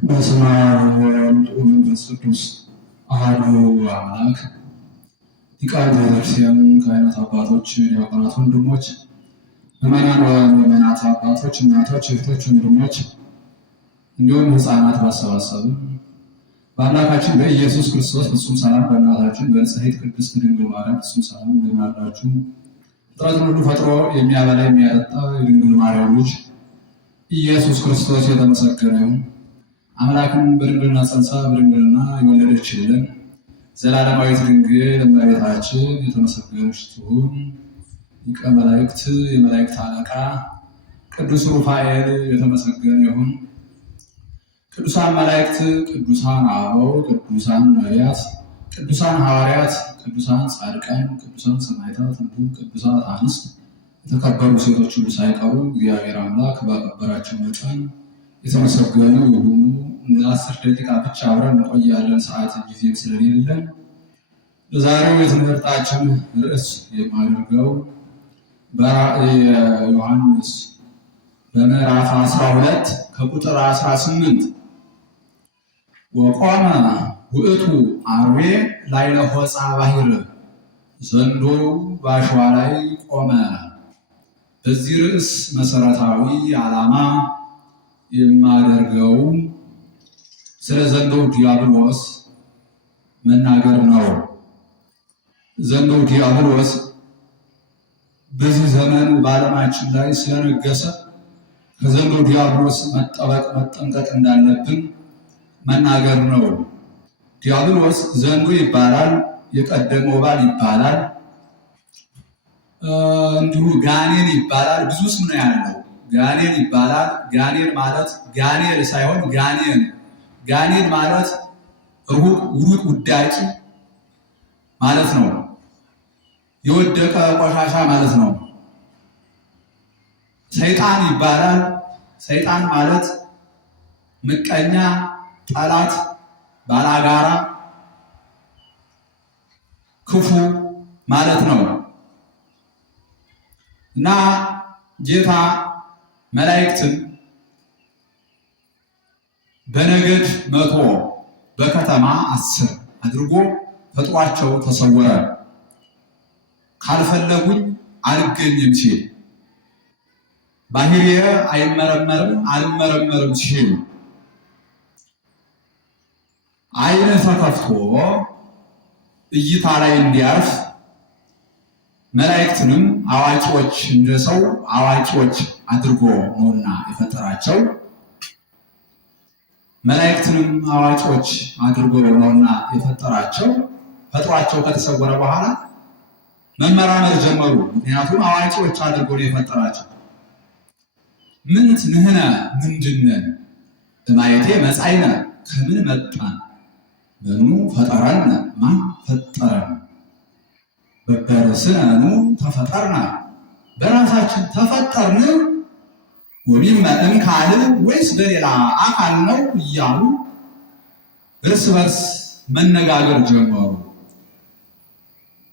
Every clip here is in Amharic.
በስመ አብ ወወልድ ወመንፈስ ቅዱስ አሐዱ አምላክ። ሊቃውንተ ቤተክርስቲያን፣ ካህናት አባቶች፣ ዲያቆናት፣ ወንድሞች፣ ምዕመናት አባቶች፣ እናቶች፣ እህቶች፣ ወንድሞች እንዲሁም ሕፃናት ባሰባሰብን በአምላካችን በኢየሱስ ክርስቶስ ፍጹም ሰላም በእናታችን በንጽሕት ቅድስት ድንግል ማርያም ፍጹም ሰላም እንደምን አላችሁ? ፍጥረትን ሁሉ ፈጥሮ የሚያበላ የሚያጠጣ የድንግል ማርያም ልጅ ኢየሱስ ክርስቶስ የተመሰገነ ይሁን። አምላክን በድንግልና ጸንሳ በድንግልና የወለደችልን ዘላለማዊት ድንግል እመቤታችን የተመሰገነች ትሁን። ሊቀ መላእክት የመላእክት አለቃ ቅዱስ ሩፋኤል የተመሰገነ ይሁን። ቅዱሳን መላእክት፣ ቅዱሳን አበው፣ ቅዱሳን ነቢያት፣ ቅዱሳን ሐዋርያት፣ ቅዱሳን ጻድቃን፣ ቅዱሳን ሰማዕታት እንዲሁም ቅዱሳት አንስት የተከበሩ ሴቶች ሁሉ ሳይቀሩ እግዚአብሔር አምላክ ባከበራቸው መጠን የተመሰገኑ ይሁኑ። እንደ 10 ደቂቃ ብቻ አብረን እንቆያለን፣ ሰዓት ጊዜም ስለሌለን። ለዛሬው የትምህርታችን ርዕስ የማደርገው በራእየ ዮሐንስ በምዕራፍ 12 ከቁጥር 18 ወቆመ ውእቱ አርዌ ላዕለ ሆጻ ባሕር፣ ዘንዶ በአሸዋ ላይ ቆመ። በዚህ ርዕስ መሰረታዊ ዓላማ የማደርገው ስለ ዘንዶ ዲያብሎስ መናገር ነው። ዘንዶ ዲያብሎስ በዚህ ዘመን በዓለማችን ላይ ስለነገሰ ከዘንዶ ዲያብሎስ መጠበቅ መጠንቀቅ እንዳለብን መናገር ነው። ዲያብሎስ ዘንዶ ይባላል፣ የቀደመው ባል ይባላል፣ እንዲሁ ጋኔን ይባላል። ብዙ ስም ነው ያለው። ጋኔን ይባላል። ጋኔን ማለት ጋኔል ሳይሆን ጋኔን። ጋኔን ማለት ሩቅ ውዳቂ ማለት ነው። የወደቀ ቆሻሻ ማለት ነው። ሰይጣን ይባላል። ሰይጣን ማለት ምቀኛ፣ ጠላት፣ ባላጋራ፣ ክፉ ማለት ነው እና ጌታ መላእክትን በነገድ 100 በከተማ 10 አድርጎ ፈጥሯቸው ተሰወረ። ካልፈለጉኝ አልገኝም ሲል፣ ባህሪዬ አይመረመርም አልመረመርም ሲል፣ ዓይን ተከፍቶ እይታ ላይ እንዲያርፍ መላእክትንም አዋቂዎች እንደ ሰው አዋቂዎች አድርጎ ነውና የፈጠራቸው። መላእክትንም አዋቂዎች አድርጎ ነውና የፈጠራቸው። ፈጥሯቸው ከተሰወረ በኋላ መመራመር ጀመሩ። ምክንያቱም አዋቂዎች አድርጎ ነው የፈጠራቸው። ምንት ንህነ ምንድነን እማየቴ መጻይነ፣ ከምን መጣን? በኑ ፈጠረን፣ ማን ፈጠረን? በበርስነኑ ተፈጠርና፣ በራሳችን ተፈጠርን ወሚመ እምካል ወይስ በሌላ አካል ነው እያሉ እርስ በርስ መነጋገር ጀመሩ።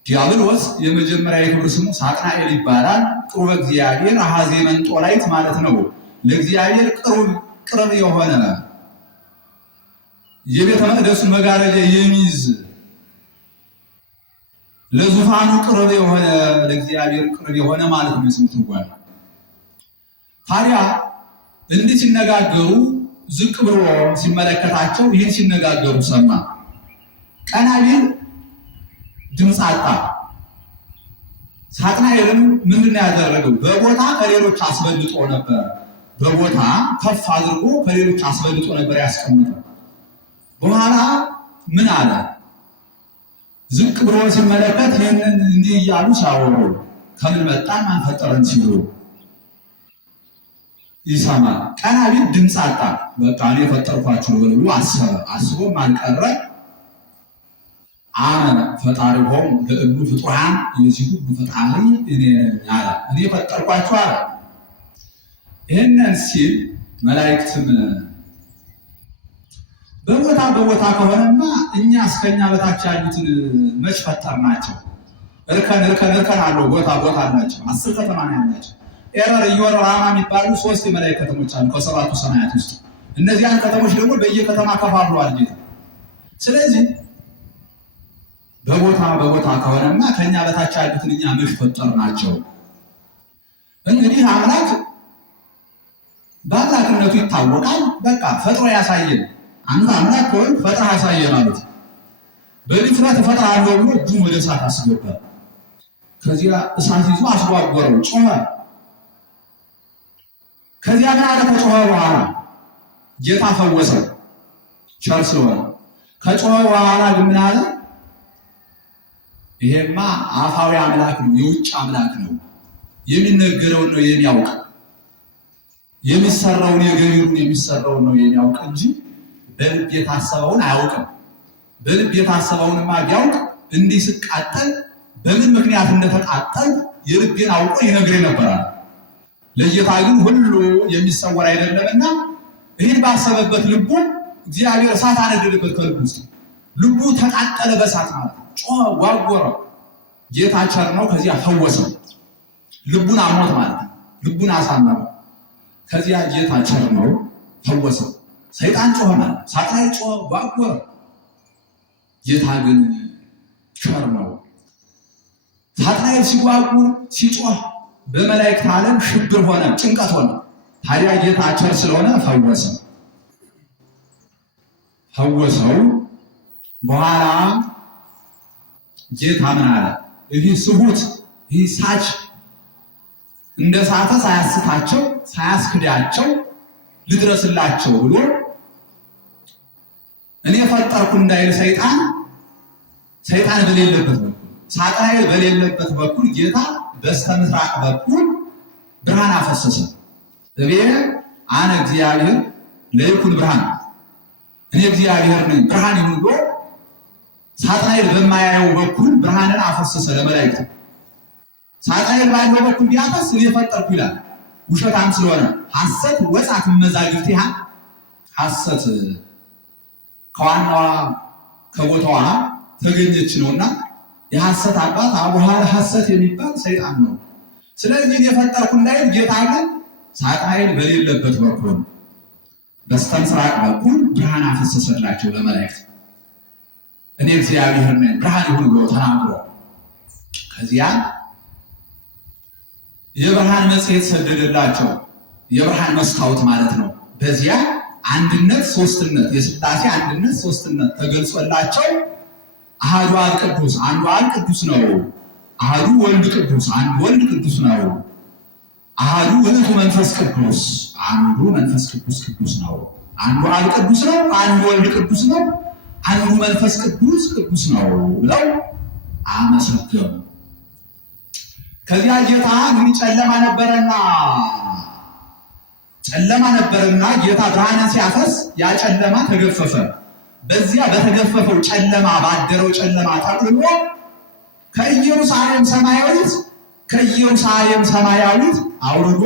ዲያብሎስ የመጀመሪያ የክብር ስሙ ሳጥናኤል ይባላል። ቅሩበ እግዚአብሔር አሐዜ መንጦላይት ማለት ነው። ለእግዚአብሔር ቅርብ የሆነ የቤተ መቅደሱን መጋረጃ የሚይዝ ለዙፋኑ ቅርብ የሆነ ለእግዚአብሔር ቅርብ የሆነ ማለት ነው ስሙ ትርጓሜ። ታዲያ እንዲህ ሲነጋገሩ ዝቅ ብሎ ሲመለከታቸው ይህን ሲነጋገሩ ሰማ። ቀና ቢል ድምፅ አጣ። ሳጥናኤልም ምንድን ነው ያደረገው? በቦታ ከሌሎች አስበልጦ ነበር። በቦታ ከፍ አድርጎ ከሌሎች አስበልጦ ነበር ያስቀምጠው። በኋላ ምን አለ? ዝቅ ብሎ ሲመለከት ይህንን እንዲህ እያሉ ሲያወሩ ከምን መጣን ማን ፈጠረን ሲሉ ይሰማል። ቀና ቢል ድምፅ አጣ። በቃ እኔ የፈጠርኳችሁ ብሎ አሰበ። አስቦም አልቀረ አነ ፈጣሪሆሙ ለእሉ ፍጡራን፣ የዚህ ሁሉ ፈጣሪ እኔ አለ። እኔ የፈጠርኳችሁ አለ። ይህንን ሲል መላእክትም በቦታ ከሆነማ እኛ እስከኛ በታች ያሉትን መች ፈጠርናቸው? እርከን አለው፣ ቦታ አላቸው። 10 ከተማ ነው ያላቸው። ኤረር፣ ኢዮር፣ ራማ የሚባሉ 3 የመላእክት ከተሞች አሉ ከ7ቱ ሰማያት ውስጥ። እነዚያን ከተሞች ደግሞ በየከተማ ከፋፍሏል ጌታ። ስለዚህ በቦታ ከሆነማ ከኛ በታች ያሉትን እኛ መች ፈጠርናቸው? እንግዲህ አምላክ በአምላክነቱ ይታወቃል። በቃ ፈጥሮ ያሳየን። አንተ አምላክ ከሆንክ ፈጥረህ ያሳየን አሉት። በድፍረት እፈጥራለሁ ብሎ እጁን ወደ እሳት አስገባ። ከዚያ እሳት ይዞ አስጓጎረው፣ ጮኸ። ከዚያ ጋር ከጮኸ በኋላ ጌታ ፈወሰው፣ ቸር ስለሆነ። ከጮኸ በኋላ ግን ምን አለ? ይሄማ አፋዊ አምላክ ነው፣ የውጭ አምላክ ነው። የሚነገረውን ነው የሚያውቅ፣ የሚሰራውን የገቢሩን የሚሰራውን ነው የሚያውቅ እንጂ በልብ የታሰበውን አያውቅም። በልብ የታሰበውንማ ቢያውቅ እንዲህ ስቃጠል በምን ምክንያት እንደተቃጠል የልቤን አውቆ ይነግረኝ ነበራል። ለጌታ ግን ሁሉ የሚሰወር አይደለምና ይህን ባሰበበት ልቡ እግዚአብሔር እሳት አነደደበት። ከልቡ ውስጥ ልቡ ተቃጠለ በእሳት ማለት ነው። ጮኸ፣ ጓጎረ። ጌታ ቸር ነው። ከዚያ ፈወሰው። ልቡን አሞት ማለት ነው። ልቡን አሳመመው። ከዚያ ጌታ ቸር ነው፣ ፈወሰው። ሰይጣን ጮኸ ማለት ሳጥናኤል ጮኸ፣ ጓጎረ። ጌታ ግን ቸር ነው። ሳጥናኤል ሲጓጉር ሲጮህ በመላእክት ዓለም ሽብር ሆነ፣ ጭንቀት ሆነ። ታዲያ ጌታ ቸር ስለሆነ ፈወሰው። በኋላ ጌታ ምን አለ? ይህ ስሁት ይህ ሳች እንደ ሳተ ሳያስታቸው ሳያስክዳቸው ልድረስላቸው ብሎ እኔ ፈጠርኩ እንዳይል ሰይጣን በሌለበት በኩል ሳጥናኤል በሌለበት በኩል ጌታ በስተምስራቅ በኩል ብርሃን አፈሰሰ። እቤ አነ እግዚአብሔር ለይኩን ብርሃን፣ እኔ እግዚአብሔር ነኝ ብርሃን ይሁን ብሎ ሳጥናኤል በማያየው በኩል ብርሃንን አፈሰሰ ለመላእክት። ሳጥናኤል ባለው በኩል ቢያፈስ እኔ ፈጠርኩ ይላል፣ ውሸታም ስለሆነ። ሐሰት ወጻት መዛግብቲሃ፣ ሐሰት ከዋናዋ ከቦታዋ ተገኘች ነውና የሐሰት አባት አቡሃር ሐሰት የሚባል ሰይጣን ነው። ስለዚህ የፈጠርኩ እንዳይል ጌታ ግን ሳጥናኤል በሌለበት በኩል በስተምስራቅ በኩል ብርሃን አፈሰሰላቸው ለመላእክት። እኔ እግዚአብሔር ነኝ ብርሃን ይሁን ብሎ ተናግሮ ከዚያ የብርሃን መጽሔት ሰደደላቸው። የብርሃን መስታወት ማለት ነው። በዚያ አንድነት ሶስትነት፣ የሥላሴ አንድነት ሶስትነት ተገልጾላቸው አሐዱ አብ ቅዱስ፣ አንዱ አብ ቅዱስ ነው። አሐዱ ወልድ ቅዱስ፣ አንዱ ወልድ ቅዱስ ነው። አሐዱ ውእቱ መንፈስ ቅዱስ፣ አንዱ መንፈስ ቅዱስ ቅዱስ ነው። አንዱ አብ ቅዱስ ነው፣ አንዱ ወልድ ቅዱስ ነው፣ አንዱ መንፈስ ቅዱስ ቅዱስ ነው ብለው አመሰገኑ። ከዚያ ጌታ እንግዲህ ጨለማ ነበረና ጌታ ብርሃንን ሲያፈስ ያ ጨለማ ተገፈፈ። በዚያ በተገፈፈው ጨለማ ባደረው ጨለማ ጠቅልሎ ከኢየሩሳሌም ሰማያዊት አውርዶ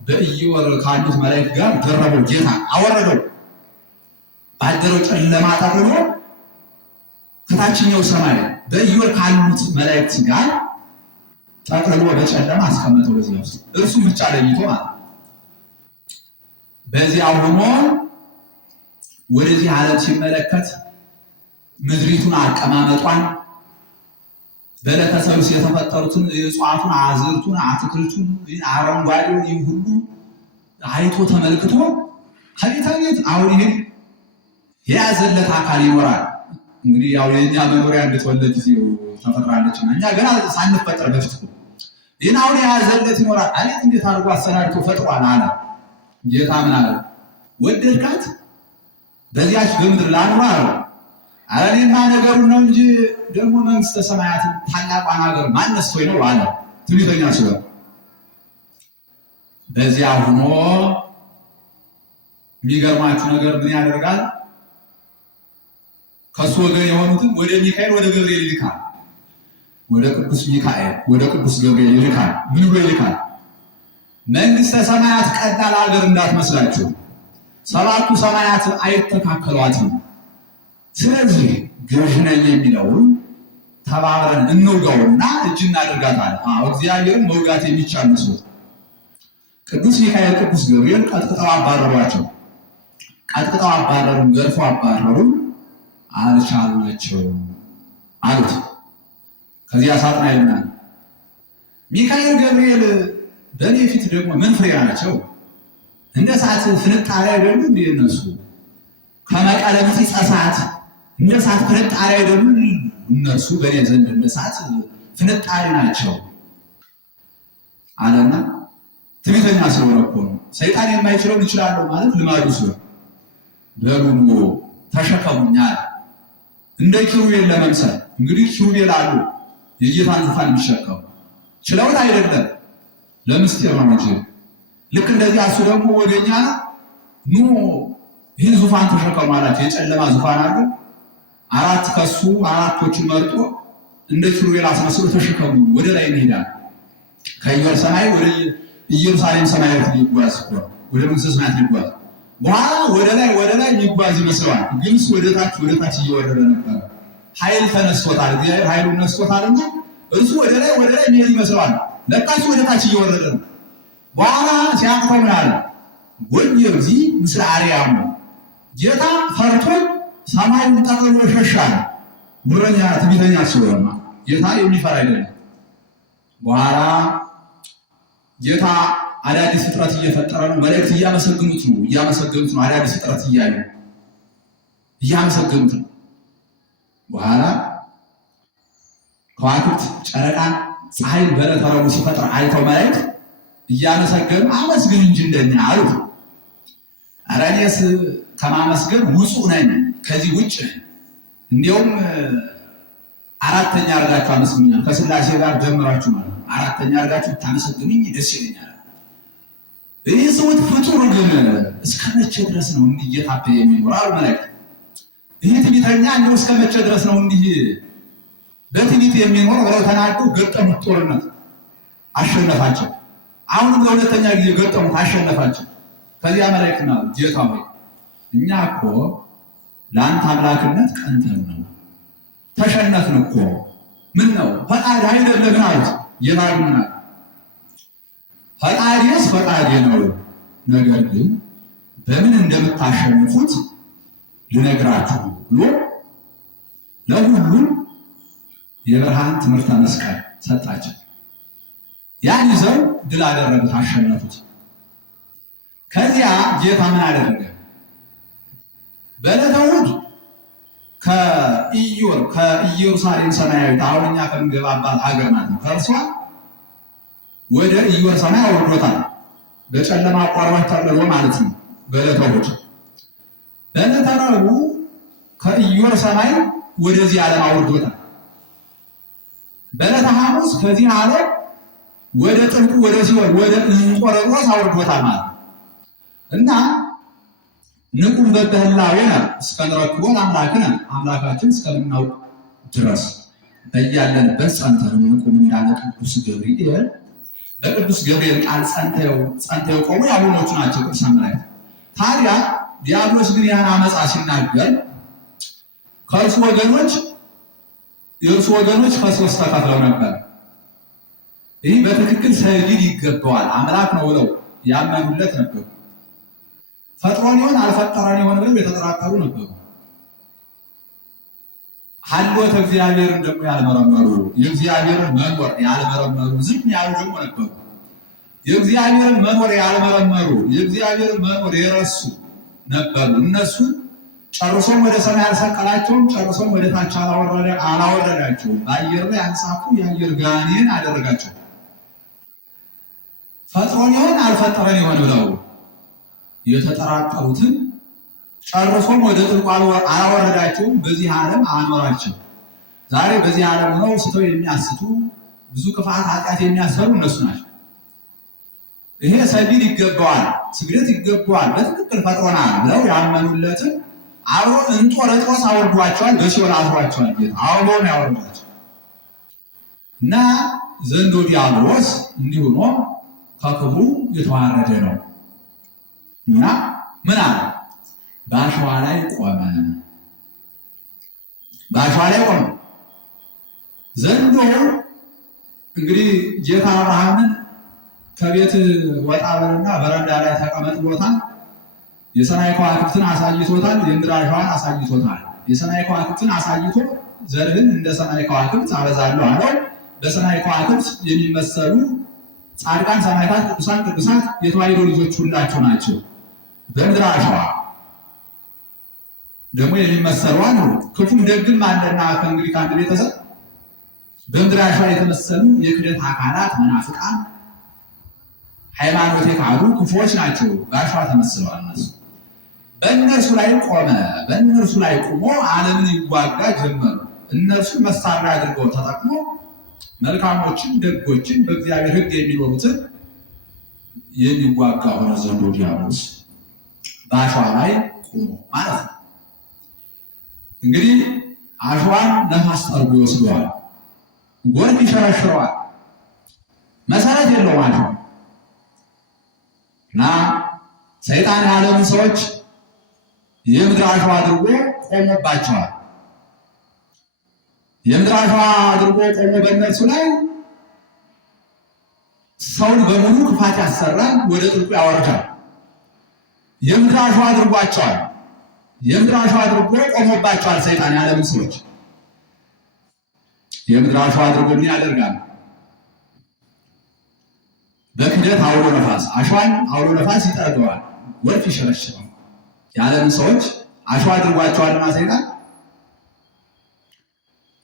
በኢዮር ካሉት መላእክት ጋር ደረበው። ጌታ አወረደው። ባደረው ጨለማ ጠቅልሎ ከታችኛው ሰማይ በኢዮር ካሉት መላእክት ጋር ጠቅልሎ በጨለማ አስቀመጠው። በዚያ ውስጥ እርሱ ብቻ ለይቶ ማለት በዚያ ሆኖ ወደዚህ ዓለም ሲመለከት ምድሪቱን አቀማመጧን በዕለተ ሰሉስ የተፈጠሩትን የእጽዋቱን፣ አዝርቱን፣ አትክልቱን፣ አረንጓዴውን ይህ ሁሉ አይቶ ተመልክቶ ከቤት አሁን ይህን የያዘለት አካል ይኖራል። እንግዲህ ያው የእኛ መኖሪያ እንድትወለድ ጊዜው ተፈጥራለችና እኛ ገና ሳንፈጠር በፊት ይህን አሁን የያዘለት ይኖራል። አቤት እንዴት አድርጎ አሰናድቶ ፈጥሯል አለ። ጌታ ምን አለ? ወደድካት በዚያች በምድር ላኑራ አለ። እኔማ ነገሩን ነው እንጂ ደግሞ መንግስተ ሰማያትን ታላቋን ሀገር ማን ነስቶኝ ነው አለ። ትዕቢተኛ ሲሆን በዚያ ሆኖ የሚገርማችሁ ነገር ምን ያደርጋል? ከሱ ወገን የሆኑትን ወደ ሚካኤል ወደ ገብርኤል ይልካል። ወደ ቅዱስ ሚካኤል ወደ ቅዱስ ገብርኤል ይልካል። ምን ብሎ ይልካል? መንግስተ ሰማያት ቀላል ሀገር እንዳትመስላችሁ፣ ሰባቱ ሰማያት አይተካከሏትም። ስለዚህ ገዥ ነኝ የሚለውን ተባብረን እንውጋውና እጅ እናድርጋታለን። እግዚአብሔርን መውጋት የሚቻል መስሎት ቅዱስ ሚካኤል ቅዱስ ገብርኤል ቀጥቅጠው አባረሯቸው። ቀጥቅጠው አባረሩን፣ ገርፈው አባረሩን፣ አልቻልናቸውም አሉት። ከዚያ ሳጥናኤልና ሚካኤል ገብርኤል በእኔ ፊት ደግሞ ምን ፍሬ ናቸው? እንደ እሳት ፍንጣሪ አይደሉ እንዴ እነሱ? ከመቀለምት እሳት እንደ እሳት ፍንጣሪ አይደሉ እነሱ? በእኔ ዘንድ እንደ እሳት ፍንጣሪ ናቸው አለና ትዕቢተኛ ስለሆነ እኮ ነው። ሰይጣን የማይችለውን ይችላለሁ ማለት ልማዱ ስለሆነ በሉሞ ተሸከሙኛል እንደ ኪሩቤል ለመምሰል። እንግዲህ ኪሩቤል አሉ የጌታን ዙፋን የሚሸከሙ ችለውት አይደለም ለምስጢር ነው እንጂ። ልክ እንደዚህ እሱ ደግሞ ወደኛ ኑ ይህን ዙፋን ተሸከሙ አላቸው። የጨለማ ዙፋን አለ። አራት ከሱ አራቶችን መርጦ እንደ ኪሩቤል አስመስሎ ተሸከሙ። ወደ ላይ እንሄዳለን። ከኢዮር ሰማይ ወደ ኢየሩሳሌም ሰማያዊት ሊጓዝ እኮ ወደ መንግሥተ ሰማያት ሊጓዝ በኋላ ወደ ላይ የሚጓዝ ይመስለዋል። ግን ወደ ታች እየወረደ ነበር። ኃይል ተነስቶታል። እግዚአብሔር ኃይሉን ነስቶታልና እርሱ ወደ ላይ የሚሄድ ይመስለዋል። ለካሱ ወደ ታች እየወረደ ነው። በኋላ ሲያቅተው ምን አለ? ወየ እግዚ ምስለ አርያሙ ጌታ ፈርቶ ሰማዩን ጠቅልሎ ሸሻል። ጉረኛ ትዕቢተኛ ስለሆነ ጌታ የሚፈራ አይደለም። በኋላ ጌታ አዳዲስ ፍጥረት እየፈጠረ ነው። መላእክት እያመሰግኑት ነው። አዳዲስ ፍጥረት እያዩ እያመሰግኑት ነው። በኋላ ከዋክብት፣ ጨረቃን፣ ፀሐይን በዕለተ ረቡዕ ሲፈጥር አይተው መላእክት እያመሰገኑ አመስግን እንጂ እንደኛ አሉት። ኧረ እኔስ ከማመስገን ውጹእ ነኝ፣ ከዚህ ውጭ ነኝ። እንዲያውም አራተኛ አድርጋችሁ አመስግኑኛል። ከሥላሴ ጋር ጀምራችሁ ማለት ነው። አራተኛ አድርጋችሁ ታመሰግኑኝ ደስ ይለኛል። ይህ ሰውት ፍጡር ግን እስከ መቼ ድረስ ነው እንዲህ እየታበየ የሚኖር አሉ መላእክት። ይህ ትዕቢተኛ እንደው እስከ መቼ ድረስ ነው እንዲህ በትዕቢት የሚኖር ብለው ተናደው ገጠሙት። ጦርነት አሸነፋቸው። አሁንም ለሁለተኛ ጊዜ ገጠሙት፣ አሸነፋቸው። ከዚያ መላእክትና ጌታ ሆይ እኛ እኮ ለአንተ አምላክነት ቀንተን ነው ተሸነፍን እኮ። ምን ነው ፈቃድ አይደለም አሉት። የማግና ፈቃዴስ ፈቃዴ ነው፣ ነገር ግን በምን እንደምታሸንፉት ልነግራችሁ ብሎ ለሁሉም የብርሃን ትምህርተ መስቀል ሰጣቸው። ያን ይዘው ድል አደረጉት፣ አሸነፉት። ከዚያ ጌታ ምን አደረገ? በዕለተ እሑድ ከኢየሩሳሌም ሰማያዊት አሁን እኛ ከምንገባባት ሀገር ናት፣ ከእርሷ ወደ ኢዮር ሰማይ አውርዶታል። በጨለማ አቋርባች ተርሎ ማለት ነው። በዕለተ እሑድ በዕለተ ረቡዕ ከኢዮር ሰማይ ወደዚህ ዓለም አውርዶታል። በዕለተ ሐሙስ ከዚህ ዓለም ወደ ጥልቁ ወደ ሲኦል ወደ እንጦሮጦስ አውርዶታል ማለት ነው። እና ንቁም በበህላዌነ እስከ ንረክቦ አምላክነ አምላካችን እስከምናውቅ ድረስ በያለንበት ጸንተን ንቁም እንዳለ ቅዱስ ገብርኤል በቅዱስ ገብርኤል ቃል ጸንተው ቆሙ። ያሁኖቹ ናቸው ቅዱሳን መላእክት። ታዲያ ዲያብሎስ ግን ያን አመፃ ሲናገር የእርሱ ወገኖች ከሶስት ተከፍለው ነበር። ይህ በትክክል ሰይድ ይገባዋል አምላክ ነው ብለው ያመኑለት ነበሩ። ፈጥሮን ይሆን አልፈጠረን ይሆን ብለው የተጠራጠሩ ነበሩ። ሀልወተ እግዚአብሔርን ደግሞ ያልመረመሩ፣ የእግዚአብሔርን መኖር ያልመረመሩ ዝም ያሉ ደግሞ ነበሩ። የእግዚአብሔርን መኖር ያልመረመሩ፣ የእግዚአብሔርን መኖር የረሱ ነበሩ። እነሱን ጨርሶም ወደ ሰማይ አልሰቀላቸውም፣ ጨርሶም ወደ ታች አላወረዳቸውም። በአየር ላይ አንሳፉ፣ የአየር ጋኔን አደረጋቸው። ፈጥሮን ይሆን አልፈጠረን ይሆን ብለው የተጠራጠሩትን ጨርሶም ወደ ጥልቁ አላወረዳቸውም፣ በዚህ ዓለም አኖራቸው። ዛሬ በዚህ ዓለም ሆነው ስተው የሚያስቱ ብዙ ክፋት ኃጢአት የሚያሰሩ እነሱ ናቸው። ይሄ ሰቢል ይገባዋል፣ ስግደት ይገባዋል፣ በትክክል ፈጥሮናል ብለው ያመኑለትን አብሮ እንጦሮጦስ አውርዷቸዋል፣ በሲኦል አስሯቸዋል። ጌታ አብሮ ነው ያወርዷቸው እና ዘንዶ ዲያብሎስ እንዲሁ ነው ከክብሩ የተዋረደ ነው እና ምን አለ? በአሸዋ ላይ ቆመ። ዘንዶ እንግዲህ ጌታ አብርሃምን ከቤት ወጣ በልና በረንዳ ላይ ተቀመጥ ብሎታል። የሰማይ ከዋክብትን አሳይቶታል። የምድር አሸዋን አሳይቶታል። የሰማይ ከዋክብትን አሳይቶ ዘርህን እንደ ሰማይ ከዋክብት አበዛለሁ አለው። በሰማይ ከዋክብት የሚመሰሉ ጻድቃን፣ ሰማዕታት፣ ቅዱሳት የተዋሕዶ ልጆች ሁላቸው ናቸው። በምድር አሸዋ ደግሞ የሚመሰሉ አሉ። ክፉም ደግም አለና ከእንግዲህ ከአንድ ቤተሰብ በምድር አሸዋ የተመሰሉ የክደት አካላት መናፍቃን፣ ሃይማኖት የካዱ ክፉዎች ናቸው። በአሸዋ ተመስለዋል። በእነርሱ ላይ ቆመ። በእነርሱ ላይ ቆሞ ዓለምን ይዋጋ ጀመሩ። እነርሱ መሳሪያ አድርገው ተጠቅሞ መልካሞችን ደጎችን በእግዚአብሔር ሕግ የሚኖሩትን የሚዋጋ ሆነ ዘንዶ ዲያብሎስ በአሸዋ ላይ ቆሞ ማለት ነው። እንግዲህ አሸዋን ነፋስ ጠርጎ ይወስደዋል፣ ጎርፍ ይሸረሽረዋል። መሰረት የለውም አሸዋ እና ሰይጣን የዓለሙ ሰዎች የምድር አሸዋ አድርጎ ቆሞባቸዋል። የምድር አሸዋ አድርጎ ቆሞ በእነርሱ ላይ ሰውን በሙሉ ክፋት ያሰራል፣ ወደ ጥልቁ ያወርዳል። የምድር አሸዋ አድርጓቸዋል። የምድር አሸዋ አድርጎ ቆሞባቸዋል ሰይጣን የዓለምን ሰዎች። የምድር አሸዋ አድርጎ ምን ያደርጋል? በክደት አውሎ ነፋስ፣ አሸዋን አውሎ ነፋስ ይጠርገዋል፣ ጎርፍ ይሸረሽረዋል። የዓለምን ሰዎች አሸዋ አድርጓቸዋልና ሰይጣን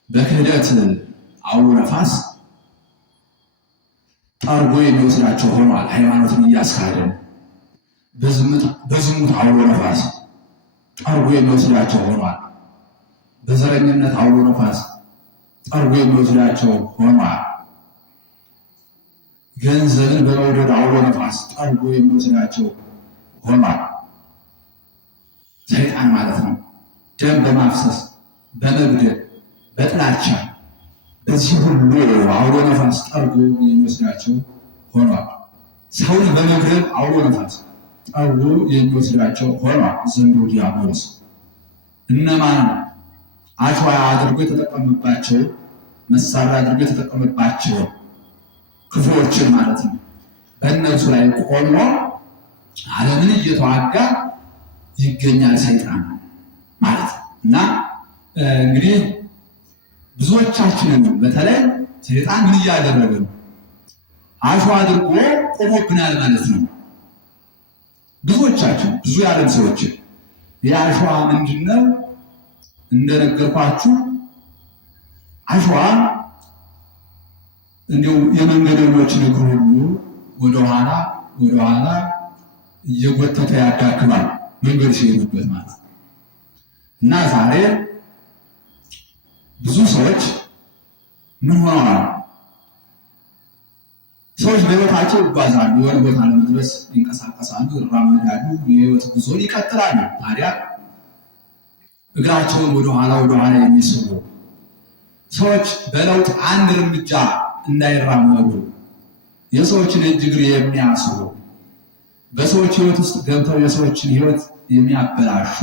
በክህደት አውሎ ነፋስ ጠርጎ የሚወስዳቸው ሆኗል። ሃይማኖትን እያስካደ በዝሙት አውሎ ነፋስ ጠርጎ የሚወስዳቸው ሆኗል። በዘረኝነት አውሎ ነፋስ ጠርጎ የሚወስዳቸው ሆኗል። ገንዘብን በመውደድ አውሎ ነፋስ ጠርጎ የሚወስዳቸው ሆኗል። ሰይጣን ማለት ነው። ደም በማፍሰስ በመግደል በጥላቻ በዚህ ሁሉ አውሎ ነፋስ ጠርጎ የሚወስዳቸው ሆኗል። ሰውን በመግደል አውሎ ነፋስ ጠርጎ የሚወስዳቸው ሆኗል ዘንዶ ዲያብሎስ። እነማን አሸዋ አድርጎ የተጠቀመባቸው መሳሪያ አድርጎ የተጠቀመባቸው ክፉዎችን ማለት ነው። በእነርሱ ላይ ቆሞ ዓለምን እየተዋጋ ይገኛል ሰይጣን ማለት ነው። እና እንግዲህ ብዙዎቻችንን በተለይ ሰይጣን ምን እያደረገ ነው? አሸዋ አድርጎ ቆሞብናል ማለት ነው። ብዙዎቻችን ብዙ ያለን ሰዎች የአሸዋ ምንድነው? እንደነገርኳችሁ አሸዋ እንዲሁ የመንገደኞችን እግር ሁሉ ወደኋላ እየጎተተ ያዳክማል መንገድ ሲሄዱበት ማለት ነው። እና ዛሬ ብዙ ሰዎች ምን ሆነዋል? ሰዎች በሕይወታቸው ይጓዛሉ፣ የሆነ ቦታ ለመድረስ ይንቀሳቀሳሉ፣ ይራመዳሉ፣ የሕይወት ጉዞን ይቀጥላሉ። ታዲያ እግራቸውን ወደኋላ የሚስቡ ሰዎች በለውጥ አንድ እርምጃ እንዳይራመዱ የሰዎችን እጅ እግር የሚያስሩ በሰዎች ሕይወት ውስጥ ገብተው የሰዎችን ሕይወት የሚያበላሹ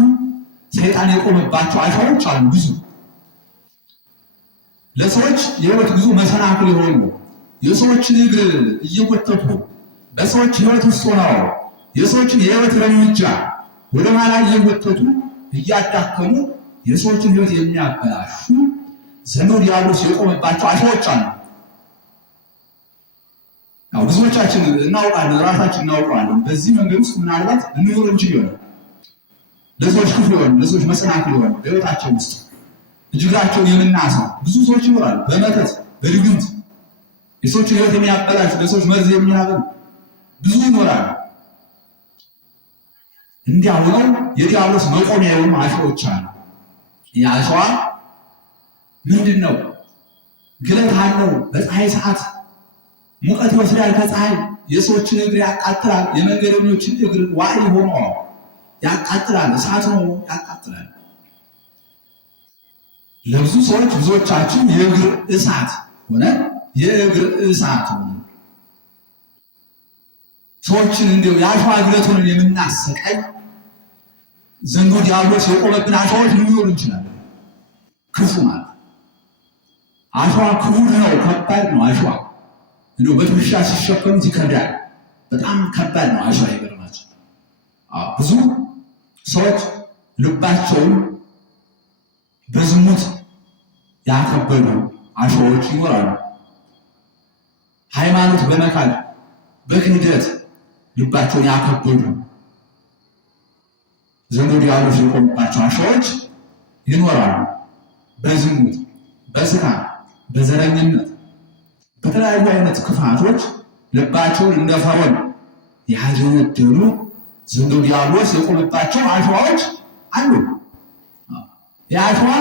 ሰይጣን የቆመባቸው አሸዋዎች አሉ። ብዙ ለሰዎች የሕይወት ጉዞ መሰናክል የሆኑ የሰዎችን እግር እየጎተቱ በሰዎች ሕይወት ውስጥ ሆነው የሰዎችን የሕይወት እርምጃ ወደ ኋላ እየጎተቱ እያዳከሙ የሰዎችን ሕይወት የሚያበላሹ ዘንዶ ዲያብሎስ የቆመባቸው አሸዋዎች አሉ። ብዙዎቻችን እናውቃለን፣ ራሳችን እናውቀዋለን። በዚህ መንገድ ውስጥ ምናልባት እንኖር እንችል ይሆናል። ለሰዎች ክፉ ይሆን፣ ለሰዎች መሰናክል ይሆን፣ በሕይወታቸው ውስጥ እጅግራቸውን የምናሳ ብዙ ሰዎች ይኖራሉ። በመተት በድግምት የሰዎችን ሕይወት የሚያበላሹ ለሰዎች መርዝ የሚያበሉ ብዙ ይኖራሉ። እንዲያ ሆነው የዲያብሎስ መቆሚያ የሆኑ አሸዋዎች አሉ። የአሸዋ ምንድን ነው? ግለት አለው። በፀሐይ ሰዓት ሙቀት ይወስዳል ከፀሐይ። የሰዎችን እግር ያቃጥላል። የመንገደኞችን እግር ዋይ ሆኖ ያቃጥላል። እሳት ነው ያቃጥላል። ለብዙ ሰዎች ብዙዎቻችን የእግር እሳት ሆነ የእግር እሳት ሆነ ሰዎችን እንዲሁ የአሸዋ ግለት ሆነን የምናሰቃይ ዘንዶ ዲያብሎስ የቆመብን አሸዋዎች ሊኖሩ እንችላለን። ክፉ ማለት አሸዋ ክቡር ነው፣ ከባድ ነው። አሸዋ እንዲሁ በትከሻ ሲሸከሙት ይከብዳል። በጣም ከባድ ነው አሸዋ። ይገርማችሁ ብዙ ሰዎች ልባቸውን በዝሙት ያከበዱ አሸዎች ይኖራሉ። ሃይማኖት በመካድ በክህደት ልባቸውን ያከበዱ ዘንዶ ዲያብሎስ የቆሙባቸው አሸዎች ይኖራሉ። በዝሙት፣ በስካር፣ በዘረኝነት፣ በተለያዩ አይነት ክፋቶች ልባቸውን እንደ ፈርዖን ያደነደኑ ዘንዶ ዲያብሎስ የቆሙባቸው አሸዋዎች አሉ። የአሸዋ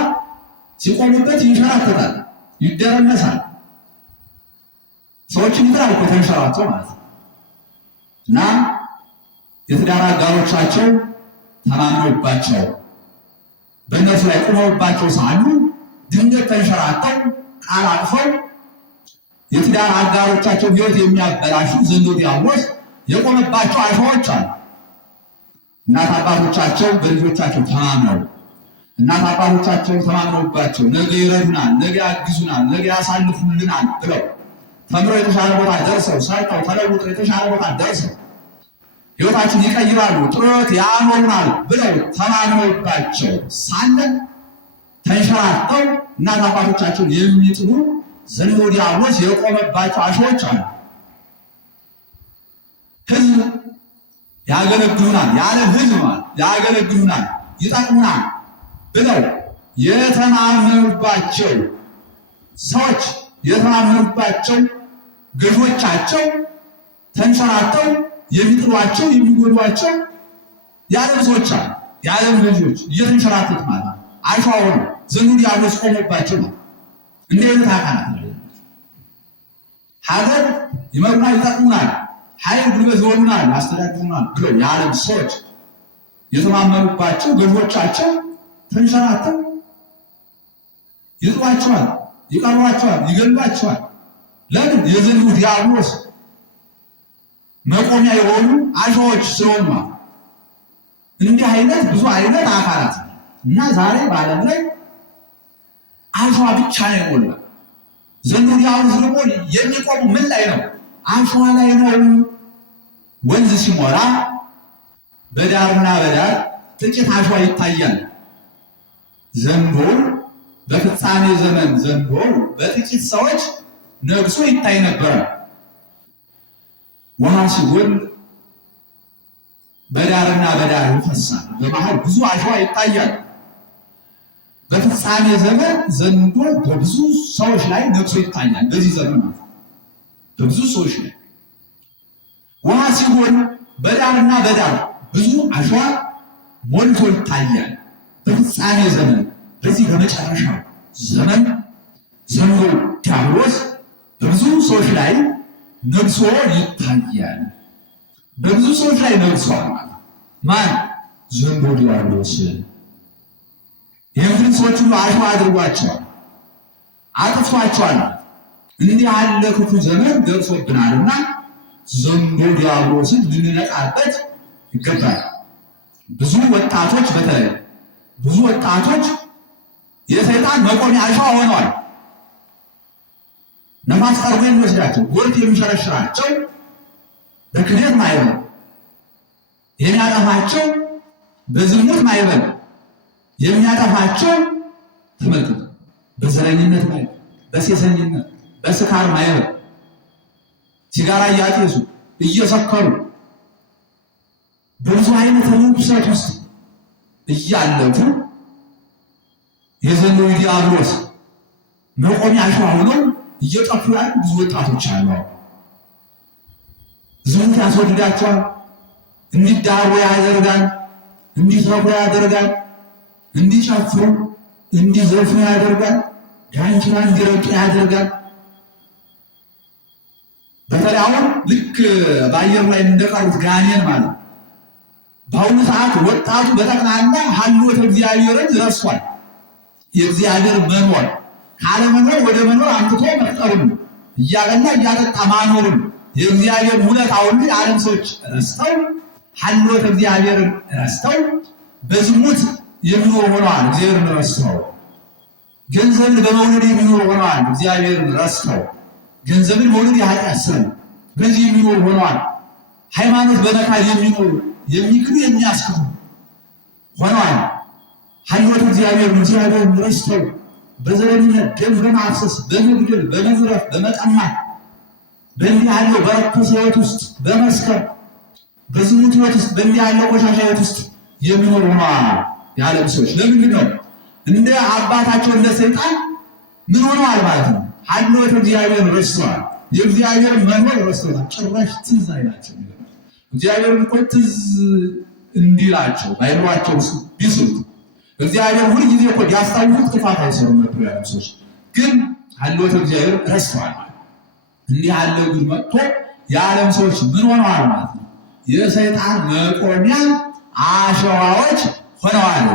ሲቆሙበት ይንሸራተታል፣ ይደረመሳል። ሰዎችን ይጥላል እኮ ተንሸራቶ ማለት ነው። እና የትዳር አጋሮቻቸው ተማምነውባቸው በእነሱ ላይ ቆመውባቸው ሳሉ ድንገት ተንሸራተው ቃል አጥፈው የትዳር አጋሮቻቸው ሕይወት የሚያበላሹ ዘንዶ ዲያብሎስ የቆመባቸው አሸዎች አሉ። እናት አባቶቻቸው በልጆቻቸው ተማምነው እናት አባቶቻቸው ተማምነውባቸው ነገ ይረዱናል፣ ነገ ያግዙናል፣ ነገ ያሳልፉልናል ብለው ተምረው የተሻለ ቦታ ደርሰው ሰርተው ተለውጠው የተሻለ ቦታ ደርሰው ሕይወታችን ይቀይራሉ፣ ጥሩ ሕይወት ያኖሩናል ብለው ተማምነውባቸው ሳለ ተንሸራተው እናት አባቶቻቸውን የሚጥሉ ዘንዶ ዲያብሎስ የቆመባቸው አሸዎች አሉ። ሕዝብ ያገለግሉናል፣ የዓለም ሕዝብ ያገለግሉናል፣ ይጠቅሙናል ብለው የተማመኑባቸው ሰዎች የተማመኑባቸው ገዦቻቸው ተንሸራተው የሚጥሏቸው የሚጎዷቸው የዓለም ሰዎች አሉ። የዓለም ገዦች እየተንሸራተቱ ማለት አሸዋ ሆነው ዘንዶ ዲያብሎስ ቆሞባቸው ነው። እንዲህ አይነት አካላት ሀገር ይመሩናል፣ ይጠቅሙናል፣ ኃይል ጉልበት ይሆኑናል፣ ያስተዳድሩናል ብለው የዓለም ሰዎች የተማመኑባቸው ገዦቻቸው ተንሸራተው ይጥሏቸዋል፣ ይቀሯቸዋል፣ ይገሏቸዋል። ለምን? የዘንዶ ዲያብሎስ መቆሚያ የሆኑ አሸዎች ስለሆኑ። እንዲህ አይነት ብዙ አይነት አካላት እና ዛሬ በዓለም ላይ አሸዋ ብቻ ነው የሞላ። ዘንዶ ዲያብሎስ ደግሞ የሚቆሙ ምን ላይ ነው? አሸዋ ላይ ነው። ወንዝ ሲሞላ በዳርና በዳር ጥቂት አሸዋ ይታያል። ዘንዶ በፍጻሜ ዘመን ዘንዶ በጥቂት ሰዎች ነግሶ ይታይ ነበር። ውሃ ሲጎል በዳርና በዳር ይፈሳል፣ በመሃል ብዙ አሸዋ ይታያል። በፍጻሜ ዘመን ዘንዶ በብዙ ሰዎች ላይ ነግሶ ይታያል። በዚህ ዘመን በብዙ ሰዎች ላይ ውሃ ሲጎል በዳርና በዳር ብዙ አሸዋ ሞልቶ ይታያል። በፍጻሜ ዘመን በዚህ በመጨረሻው ዘመን ዘንዶ ዲያብሎስ በብዙ ሰዎች ላይ ነግሶ ይታያል። በብዙ ሰዎች ላይ ነግሷል። ማን? ዘንዶ ዲያብሎስ። ይህን ሰዎች ሁሉ አሸዋ አድርጓቸዋል፣ አጥፍቷቸዋል። እንዲህ ያለ ክፉ ዘመን ደርሶብናልና ዘንዶ ዲያብሎስን ልንነቃበት ይገባል። ብዙ ወጣቶች በተለይ ብዙ ወጣቶች የሰይጣን መቆሚያ አሸዋ ሆነዋል። ነፋስ ጠርጎ የሚወስዳቸው፣ ጎርፍ የሚሸረሽራቸው በክህደት ማዕበል የሚያጠፋቸው፣ በዝሙት ማዕበል የሚያጠፋቸው ተመልከቱ። በዘረኝነት ማዕበል፣ በሴሰኝነት፣ በስካር ማዕበል ሲጋራ እያጤሱ እየሰከሩ በብዙ አይነት ርኩሰት ውስጥ እያለፉ የዘንዶ ዲያብሎስ መቆሚያ አሸዋ ሆነው እየጠፉ ያሉ ብዙ ወጣቶች አሉ። ዝሙት ያስወድዳቸዋል፣ እንዲዳሩ ያደርጋል፣ እንዲሰሩ ያደርጋል፣ እንዲጨፍሩ እንዲዘፍኑ ያደርጋል፣ ዳንኪራ እንዲረጡ ያደርጋል። በተለይ አሁን ልክ በአየር ላይ እንደቀሩት ጋኔን ማለት በአሁኑ ሰዓት ወጣቱ በጠቅላላ ሀልወተ እግዚአብሔርን ረስቷል። የእግዚአብሔር መኖር ካለመኖር ወደ መኖር አምጥቶ መፍጠሩን እያበላ እያጠጣ ማኖሩን የእግዚአብሔር ውለታውን የዓለም ሰዎች ረስተው ሀልወተ እግዚአብሔርን ረስተው በዝሙት የሚኖሩ ሆነዋል። እግዚአብሔርን ረስተው ገንዘብን በመውደድ የሚኖሩ ሆነዋል። እግዚአብሔርን ረስተው ገንዘብን መውደድ የኃጢአት ስራ ነው። በዚህ የሚኖሩ ሆነዋል። ሃይማኖት በመካድ የሚኖሩ የሚክዱ የሚያስክዱ ሆነዋል። ሀልወት እግዚአብሔር ረስተው በዘረኝነት ደም በማፍሰስ በመግደል በመዝረፍ በመቀማት በእንዲህ ያለው በረከሰ ሕይወት ውስጥ በመስከር በዝሙት ሕይወት ውስጥ በእንዲህ ያለው ቆሻሻ ሕይወት ውስጥ የሚኖሩ ሆነዋል የዓለም ሰዎች። ለምንድን ነው እንደ አባታቸው እንደ ሰይጣን ምን ሆነዋል ማለት ነው? ሀልወት እግዚአብሔር ረስተዋል። የእግዚአብሔር መኖር ረስተዋል። ጭራሽ ትዝ አይላቸው። እግዚአብሔርን እኮ ትዝ እንዲላቸው ባይሏቸው ቢስሉት እግዚአብሔር ሁል ጊዜ እኮ ያስታውሱት ክፋት አይሰሩም ነበር ያሉ ሰዎች። ግን ሀልወት እግዚአብሔር ረስተዋል። እንዲህ ያለ ጉድ መጥቶ የዓለም ሰዎች ምን ሆነዋል ማለት ነው? የሰይጣን መቆሚያ አሸዋዎች ሆነዋል።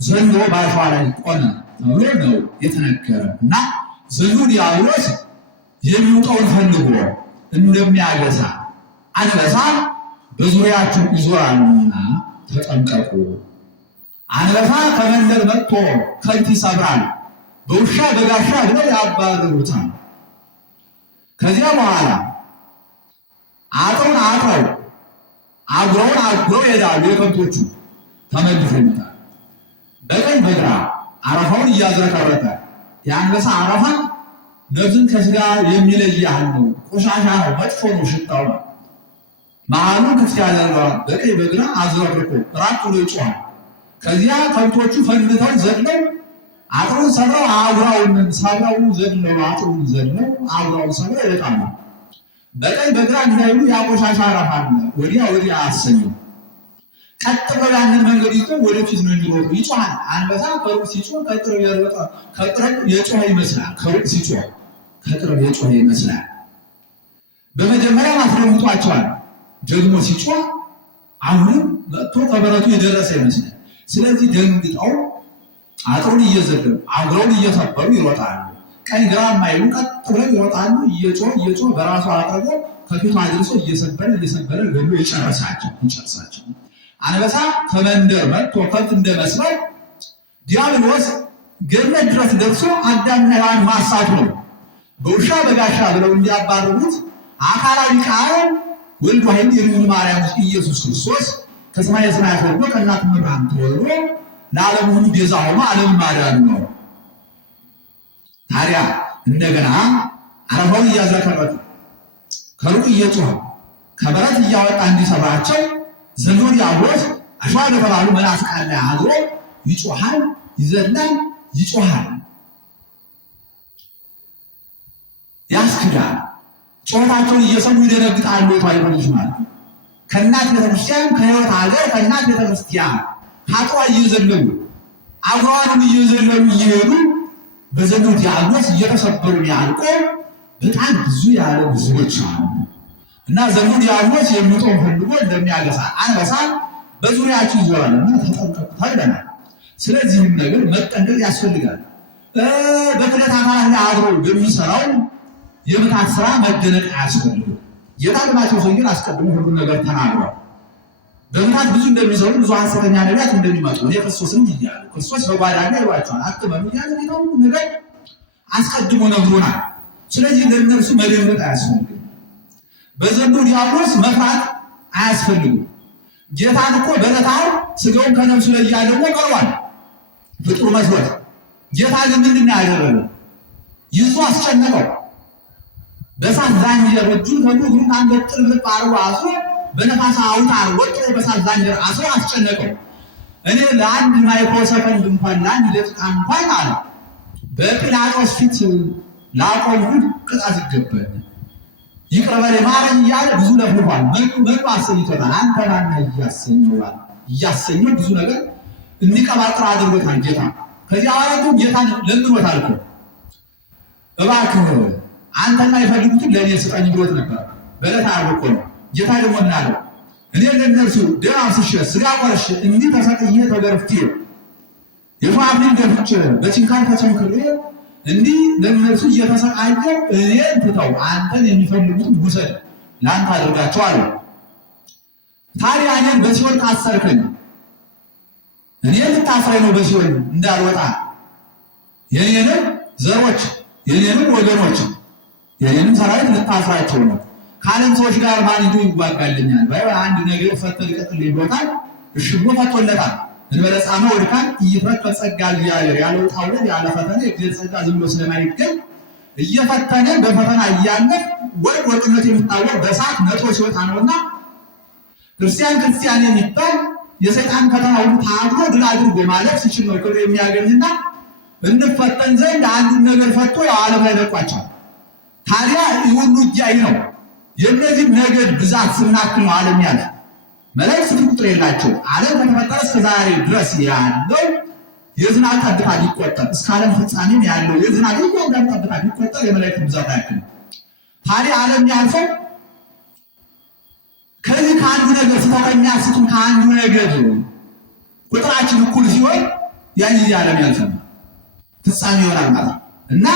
ዘንዶ በአሸዋ ላይ ቆመ ተብሎ ነው የተነገረ እና ዘንዶ ዲያብሎስ የሚውጠውን ፈልጎ እንደሚያገሳ አንበሳ በዙሪያችሁ ይዞራልና ተጠንቀቁ። አንበሳ ከመንደር መጥቶ ከብት ይሰብራል፣ በውሻ በጋሻ ብለው ያባርሩታል። ከዚያ በኋላ አጥሩን አጥረው አጉረውን አጉረው ይሄዳሉ። የከብቶቹ ተመልሶ ይመጣል። በቀኝ በግራ አረፋውን እያዝረከረከ የአንበሳ አረፋ ነፍስን ከስጋ የሚለይ ያህል ነው። ቆሻሻ ነው፣ መጥፎ ነው፣ ሽታው ነው። መሃሉን ክፍት ያደርገዋል። በቀኝ በግራ አዝረክርኮ ራቅ ብሎ ይጮሃል። ከዚያ ከብቶቹ ፈንድተው ዘለው አጥሩን ሰብረው አጉራውን ሰብረው ዘለው አጥሩን ዘለው አጉራውን ሰብረው ይወጣሉ። በቀኝ በግራ እንዳይሉ ያቆሻሻ አረፋ አለ። ወዲያ ወዲያ አሰኘው። ቀጥ ብለው ያንን መንገድ ይዞ ወደፊት ነው የሚሮጡ። ይጮሃል። አንበሳ ከሩቅ ሲጮህ ከቅርብ ይሮጣል። ከቅርብ የጮኸ ይመስላል። ከሩቅ ሲጮህ ከቅርብ የጮኸ ይመስላል። በመጀመሪያ አስደንግጧቸዋል። ደግሞ ሲጮህ አሁንም መጥቶ ከበረቱ የደረሰ ይመስላል። ስለዚህ ደንግጠው አጥሩን እየዘለሉ አጉረውን እየሰበሩ ይሮጣሉ። ቀኝ ግራ የማይሉ ቀጥ ብለው ይሮጣሉ። እየጮህ በራሱ አቅርቦ ከፊቱ አድርሶ እየሰበረ ገሎ ይጨርሳቸው። አንበሳ ከመንደር መጥቶ ከብት እንደመስለው ዲያብሎስ ገነት ድረስ ደርሶ አዳምና ሔዋን ማሳቱ ነው። በውሻ በጋሻ ብለው እንዲያባርሩት አካላዊ ቃል ወልድ ዋሕድ የድንግል ማርያም ኢየሱስ ክርስቶስ ከሰማየ ሰማያት ወርዶ ከእናቱ መብርሃን ተወልዶ ለዓለም ሁሉ ቤዛ ሆኖ ዓለም ማዳን ነው። ታዲያ እንደገና አረፋውን እያዝረከረከ ከሩቅ እየጮኸ ከበረት እያወጣ እንዲሰብራቸው ዘንዶ ዲያብሎስ አሸዋ በተባሉ መናፍቃን ላይ አድሮ ይጮሃል፣ ይዘላል፣ ይጮሃል፣ ያስክዳል። ጮታቸውን እየሰሙ ይደነግጣሉ። የተዋሕዶ ልጆች ማለት ከእናት ቤተክርስቲያን ከሕይወት ሀገር ከእናት ቤተክርስቲያን ከአጥሯ እየዘለሉ አጉራዋንም እየዘለሉ እየሄዱ በዘንዶ ዲያብሎስ እየተሰበሩ ያልቆ በጣም ብዙ ያለ ብዙዎች አሉ እና ዘንዶ ዲያብሎስ የሚውጠውን ፈልጎ እንደሚያገሳ አንበሳ በዙሪያችሁ ይዞራልና ተጠንቀቁ ተብለናል። ስለዚህም ነገር መጠንቀቅ ያስፈልጋል። በክለት አካላት ላይ አድሮ የሚሰራው የምታት ስራ መደነቅ አያስፈልግም። ጌታ በማቴዎስ ወንጌል አስቀድሞ ሁሉን ነገር ተናግሯል። በምታት ብዙ እንደሚሰሩ ብዙ ሐሰተኛ ነቢያት እንደሚመጡ እኔ ክርስቶስን ይያሉ ክርስቶስ በጓዳና ይሏቸዋል አትመኑ እያለ ጌታው ነገር አስቀድሞ ነግሮናል። ስለዚህ ለእነርሱ መደንገጥ አያስፈልግም። በዘንዶ ዲያብሎስ መፍራት አያስፈልግም። ጌታን እኮ በዕለተ ዓርብ ስጋውን ከነፍሱ ላይ እያደረገ ቀርቧል ፍጡር መስሎት። ጌታ ግን ምንድን ነው ያደረገው? ይዞ አስጨነቀው። በሳት ዛንጀር እጁን ከእግሩን አንገት ጥልፍልፍ አድርጎ አስሮ በነፋስ አውታር ወጥሮ በሳት ዛንጀር አስሮ አስጨነቀው። እኔ ለአንድ ማይክሮ ሰከንድ እንኳን ለአንድ ደቂቃ እንኳን አለ በጲላጦስ ፊት ላቆምኩት ቅጣት ይገባል፣ ይቅር በለኝ ማረኝ እያለ ብዙ ለፍልፏል። መኑ አሰኝቶታል። አንተ ማነህ እያሰኘው ብዙ ነገር እንዲቀባጥር አድርጎታል ጌታ። ከዚህ በኋላ ግን ጌታን ለምኖታል እኮ እባክህ አንተና የፈልጉትን ለእኔ ስጠኝ ብሎት ነበር። በዕለተ ዓርብ እኮ ነው። ጌታ ደግሞ እናለው እኔ ለእነርሱ ደም አፍስሼ ሥጋ ቆርሼ እንዲህ ተሰቅዬ ተገርፌ የፋብሪን ደፍቼ በችንካር ተቸንክሬ እንዲህ ለእነርሱ እየተሰቃየ እኔን ትተው አንተን የሚፈልጉትን ውሰድ ለአንተ አድርጋቸው አለ። ታዲያ እኔን በሲኦል ካሰርከኝ እኔን ልታስረኝ ነው በሲኦል እንዳልወጣ የኔንም ዘሮች የኔንም ወገኖች የኔንም ሰራዊት ልታስራቸው ነው። ከዓለም ሰዎች ጋር ማን ይዋጋልኛል? አንድ ነገር ፈተል ቀጥል ይቦታል። እሺ ብሎ ፈቶለታል። እንበለጻማ ወድካም እየፈተነ ጸጋ እግዚአብሔር ያለው ታውለ ያለ ፈተና የእግዚአብሔር ጸጋ ዝም ብሎ ስለማይገኝ እየፈተነ በፈተና እያለ ወርቅነት የሚታወቅ በእሳት ነጥሮ ሲወጣ ነውና ክርስቲያን የሚባል የሰይጣን ፈተና ሁሉ ታግሎ ድል አድርጎ ማለት ሲችል ነው ክብር የሚያገኝና እንፈተን ዘንድ አንዱን ነገር ፈቶ ያው ዓለም ላይ ለቋቸዋል። ታዲያ ይሁን ውጊያይ ነው። የነዚህ ነገድ ብዛት ስናክል ነው ዓለም ያለ መላእክት ቁጥር የላቸው። ዓለም ከተፈጠረ እስከ ዛሬ ድረስ ያለው የዝናብ ጠብታ ቢቆጠር እስከ ዓለም ፍጻሜም ያለው የዝናብ እያንዳንዱ ጠብታ ቢቆጠር የመላእክት ብዛት ያክል። ታዲያ ዓለም ያልፈው ከዚህ ከአንዱ ነገር ስተቀኛ ስቱን ከአንዱ ነገር ቁጥራችን እኩል ሲሆን ያን ጊዜ ዓለም ያልፈው ፍጻሜ ይሆናል ማለት እና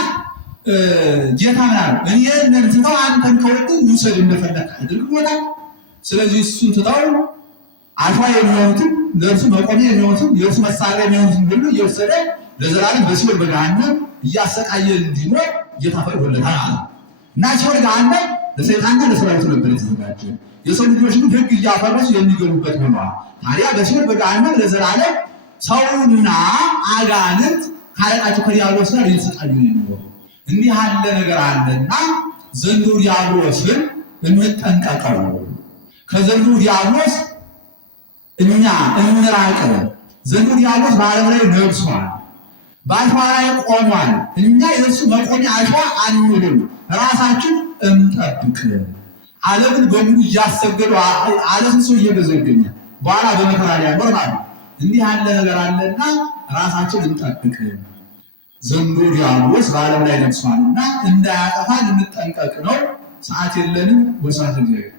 ጌታ ምናል እኔ ነንተው አንተን ከወጡ ሙሰድ እንደፈለክ አድርጎታል። ስለዚህ እሱን ትተው አሸዋ የሚሆኑትን ለእርሱ መቆሚያ የሚሆኑትን የእርሱ መሳሪያ የሚሆኑትን ሁሉ እየወሰደ ለዘላለም በሲኦል በገሃነም እያሰቃየ እንዲኖር ጌታ ፈቅዶለታል አለ እና ሲኦል ገሃነም ለሰይጣንና ለሰራዊቱ ነበር የተዘጋጀ። የሰው ልጆች ግን ሕግ እያፈረሱ የሚገቡበት ሆነዋል። ታዲያ በሲኦል በገሃነም ለዘላለም ሰውና አጋንንት ካለቃቸው ከዲያብሎስ ጋር እየተሰቃዩ የሚኖሩ እንዲህ ያለ ነገር አለና ዘንዶ ዲያብሎስን እንጠንቀቀው። ከዘንዶ ዲያብሎስ እኛ እንራቅ። ዘንዶ ዲያብሎስ በዓለም ላይ ነግሷል፣ በአሸዋ ላይ ቆሟል። እኛ የእሱ መቆሚያ አሸዋ አንልም፣ ራሳችን እንጠብቅ። ዓለምን በሙሉ እያሰገዱ ዓለምን ሰው እየገዘገኘ በኋላ በመከራ ሊያኖር ማለት እንዲህ ያለ ነገር አለና ራሳችን እንጠብቅ። ዘንዶ ዲያብሎስ በዓለም ላይ ነግሷልና እንዳያጠፋን እንጠንቀቅ ነው። ሰዓት የለንም። ወስብሐት ለእግዚአብሔር።